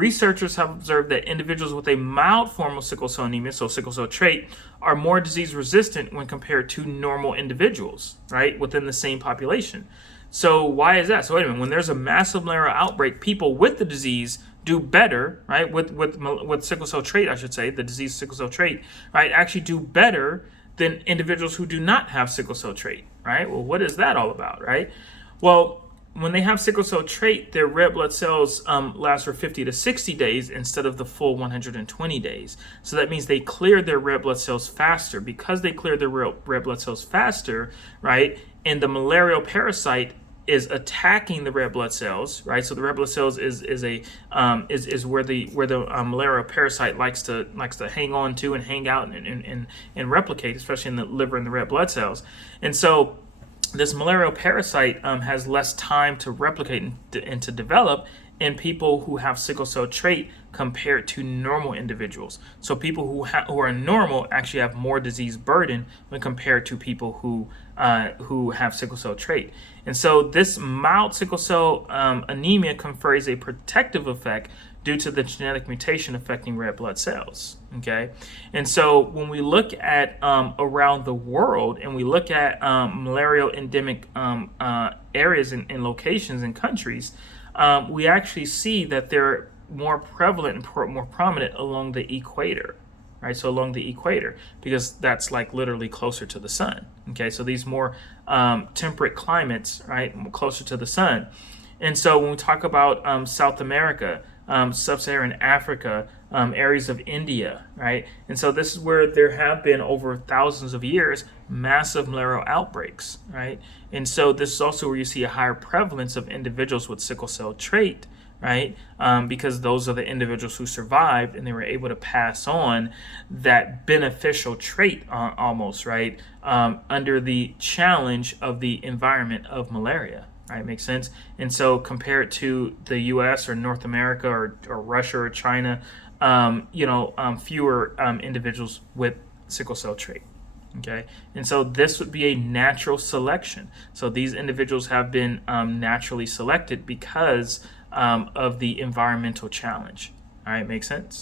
researchers have observed that individuals with a mild form of sickle cell anemia, so sickle cell trait, are more disease resistant when compared to normal individuals, right, within the same population. So why is that? So wait a minute, when there's a massive malaria outbreak, people with the disease do better, right, with sickle cell trait, I should say, the disease sickle cell trait, right, actually do better than individuals who do not have sickle cell trait, right? Well, what is that all about, right? Well, when they have sickle cell trait, their red blood cells last for 50 to 60 days instead of the full 120 days. So that means they clear their red blood cells faster. Because they clear their red blood cells faster, right, and the malarial parasite is attacking the red blood cells, right? So the red blood cells is where the malaria parasite likes to hang on to and hang out and replicate, especially in the liver and the red blood cells. And so this malarial parasite has less time to replicate and to develop in people who have sickle cell trait compared to normal individuals. So people who are normal actually have more disease burden when compared to people who have sickle cell trait. And so this mild sickle cell anemia confers a protective effect due to the genetic mutation affecting red blood cells. Okay, and so when we look at around the world and we look at malarial endemic areas and locations and countries, we actually see that they're more prevalent and more prominent along the equator, right? So along the equator, because that's like literally closer to the sun. Okay, so these more temperate climates, right, closer to the sun. And so when we talk about South America, sub-Saharan Africa, areas of India, right? And so this is where there have been over thousands of years massive malarial outbreaks, right? And so this is also where you see a higher prevalence of individuals with sickle cell trait, right? Because those are the individuals who survived and they were able to pass on that beneficial trait almost, right? Under the challenge of the environment of malaria. Right, makes sense. And so compared to the U.S. or North America or Russia or China, fewer individuals with sickle cell trait. Okay, and so this would be a natural selection. So these individuals have been naturally selected because of the environmental challenge. All right, makes sense.